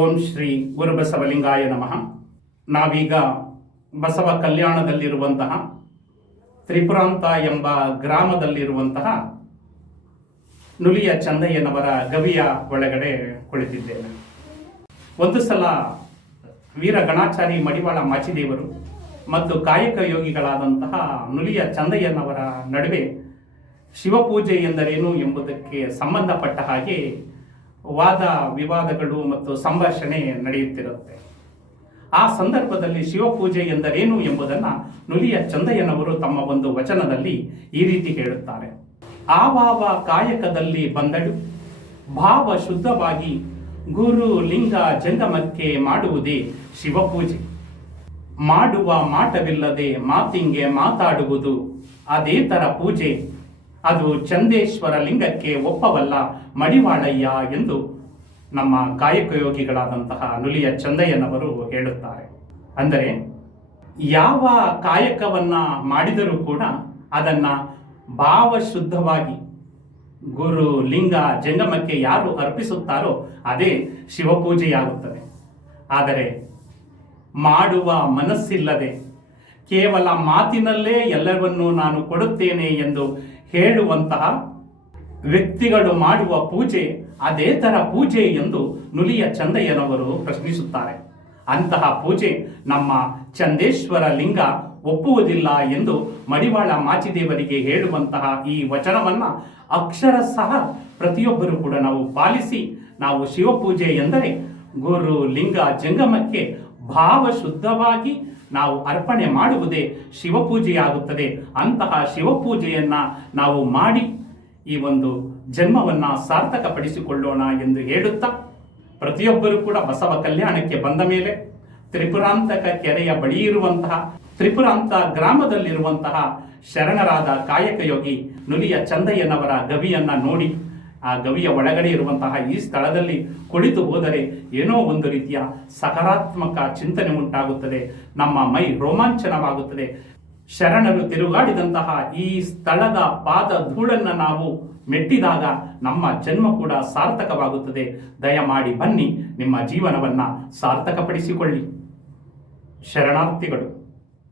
ಓಂ ಶ್ರೀ ಗುರುಬಸವಲಿಂಗಾಯ ನಮಃ. ನಾವೀಗ ಬಸವ ಕಲ್ಯಾಣದಲ್ಲಿರುವಂತಹ ತ್ರಿಪುರಾಂತ ಎಂಬ ಗ್ರಾಮದಲ್ಲಿರುವಂತಹ ನುಲಿಯ ಚಂದಯ್ಯನವರ ಗವಿಯ ಒಳಗಡೆ ಕುಳಿತಿದ್ದೇನೆ. ಒಂದು ಸಲ ವೀರ ಗಣಾಚಾರಿ ಮಡಿವಾಳ ಮಾಚಿದೇವರು ಮತ್ತು ಕಾಯಕ ಯೋಗಿಗಳಾದಂತಹ ನುಲಿಯ ಚಂದಯ್ಯನವರ ನಡುವೆ ಶಿವಪೂಜೆ ಎಂದರೇನು ಎಂಬುದಕ್ಕೆ ಸಂಬಂಧಪಟ್ಟ ಹಾಗೆ ವಾದ ವಿವಾದಗಳು ಮತ್ತು ಸಂಭಾಷಣೆ ನಡೆಯುತ್ತಿರುತ್ತೆ. ಆ ಸಂದರ್ಭದಲ್ಲಿ ಶಿವಪೂಜೆ ಎಂದರೇನು ಎಂಬುದನ್ನು ನುಲಿಯ ಚಂದಯ್ಯನವರು ತಮ್ಮ ಒಂದು ವಚನದಲ್ಲಿ ಈ ರೀತಿ ಹೇಳುತ್ತಾರೆ. ಆವಾವ ಕಾಯಕದಲ್ಲಿ ಬಂದಳು. ಭಾವ ಶುದ್ಧವಾಗಿ ಗುರು ಲಿಂಗ ಜಂಗಮಕ್ಕೆ ಮಾಡುವುದೇ ಶಿವಪೂಜೆ. ಮಾಡುವ ಮಾಟವಿಲ್ಲದೆ ಮಾತಿಂಗೆ ಮಾತಾಡುವುದು ಅದೇ ಥರ ಪೂಜೆ. ಅದು ಚಂದೇಶ್ವರ ಲಿಂಗಕ್ಕೆ ಒಪ್ಪವಲ್ಲ ಮಡಿವಾಳಯ್ಯ ಎಂದು ನಮ್ಮ ಕಾಯಕಯೋಗಿಗಳಾದಂತಹ ನುಲಿಯ ಚಂದಯ್ಯನವರು ಹೇಳುತ್ತಾರೆ. ಅಂದರೆ ಯಾವ ಕಾಯಕವನ್ನು ಮಾಡಿದರೂ ಕೂಡ ಅದನ್ನ ಭಾವಶುದ್ಧವಾಗಿ ಗುರು, ಲಿಂಗ, ಜಂಗಮಕ್ಕೆ ಯಾರು ಅರ್ಪಿಸುತ್ತಾರೋ ಅದೇ ಶಿವಪೂಜೆಯಾಗುತ್ತದೆ. ಆದರೆ ಮಾಡುವ ಮನಸ್ಸಿಲ್ಲದೆ ಕೇವಲ ಮಾತಿನಲ್ಲೇ ಎಲ್ಲವನ್ನೂ ನಾನು ಕೊಡುತ್ತೇನೆ ಎಂದು ಹೇಳುವಂತಹ ವ್ಯಕ್ತಿಗಳು ಮಾಡುವ ಪೂಜೆ ಅದೇ ಥರ ಪೂಜೆ ಎಂದು ನುಲಿಯ ಚಂದಯ್ಯನವರು ಪ್ರಶ್ನಿಸುತ್ತಾರೆ. ಅಂತಹ ಪೂಜೆ ನಮ್ಮ ಚಂದೇಶ್ವರ ಲಿಂಗ ಒಪ್ಪುವುದಿಲ್ಲ ಎಂದು ಮಡಿವಾಳ ಮಾಚಿದೇವರಿಗೆ ಹೇಳುವಂತಹ ಈ ವಚನವನ್ನು ಅಕ್ಷರ ಸಹ ಪ್ರತಿಯೊಬ್ಬರೂ ಕೂಡ ನಾವು ಪಾಲಿಸಿ ನಾವು ಶಿವಪೂಜೆ ಎಂದರೆ ಗುರು ಲಿಂಗ ಜಂಗಮಕ್ಕೆ ಭಾವಶುದ್ಧವಾಗಿ ನಾವು ಅರ್ಪಣೆ ಮಾಡುವುದೇ ಶಿವಪೂಜೆಯಾಗುತ್ತದೆ. ಅಂತಹ ಶಿವಪೂಜೆಯನ್ನು ನಾವು ಮಾಡಿ ಈ ಒಂದು ಜನ್ಮವನ್ನ ಸಾರ್ಥಕಪಡಿಸಿಕೊಳ್ಳೋಣ ಎಂದು ಹೇಳುತ್ತಾ ಪ್ರತಿಯೊಬ್ಬರೂ ಕೂಡ ಬಸವ ಕಲ್ಯಾಣಕ್ಕೆ ಬಂದ ಮೇಲೆ ತ್ರಿಪುರಾಂತಕ ಕೆರೆಯ ಬಳಿ ಇರುವಂತಹ ತ್ರಿಪುರಾಂತ ಗ್ರಾಮದಲ್ಲಿರುವಂತಹ ಶರಣರಾದ ಕಾಯಕಯೋಗಿ ನುಲಿಯ ಚಂದಯ್ಯನವರ ಗವಿಯನ್ನ ನೋಡಿ ಆ ಗವಿಯ ಒಳಗಡೆ ಇರುವಂತಹ ಈ ಸ್ಥಳದಲ್ಲಿ ಕುಳಿತು ಹೋದರೆ ಏನೋ ಒಂದು ರೀತಿಯ ಸಕಾರಾತ್ಮಕ ಚಿಂತನೆ ಉಂಟಾಗುತ್ತದೆ. ನಮ್ಮ ಮೈ ರೋಮಾಂಚನವಾಗುತ್ತದೆ. ಶರಣರು ತಿರುಗಾಡಿದಂತಹ ಈ ಸ್ಥಳದ ಪಾದ ಧೂಳನ್ನ ನಾವು ಮೆಟ್ಟಿದಾಗ ನಮ್ಮ ಜನ್ಮ ಕೂಡ ಸಾರ್ಥಕವಾಗುತ್ತದೆ. ದಯಮಾಡಿ ಬನ್ನಿ, ನಿಮ್ಮ ಜೀವನವನ್ನ ಸಾರ್ಥಕಪಡಿಸಿಕೊಳ್ಳಿ. ಶರಣಾರ್ಥಿಗಳು.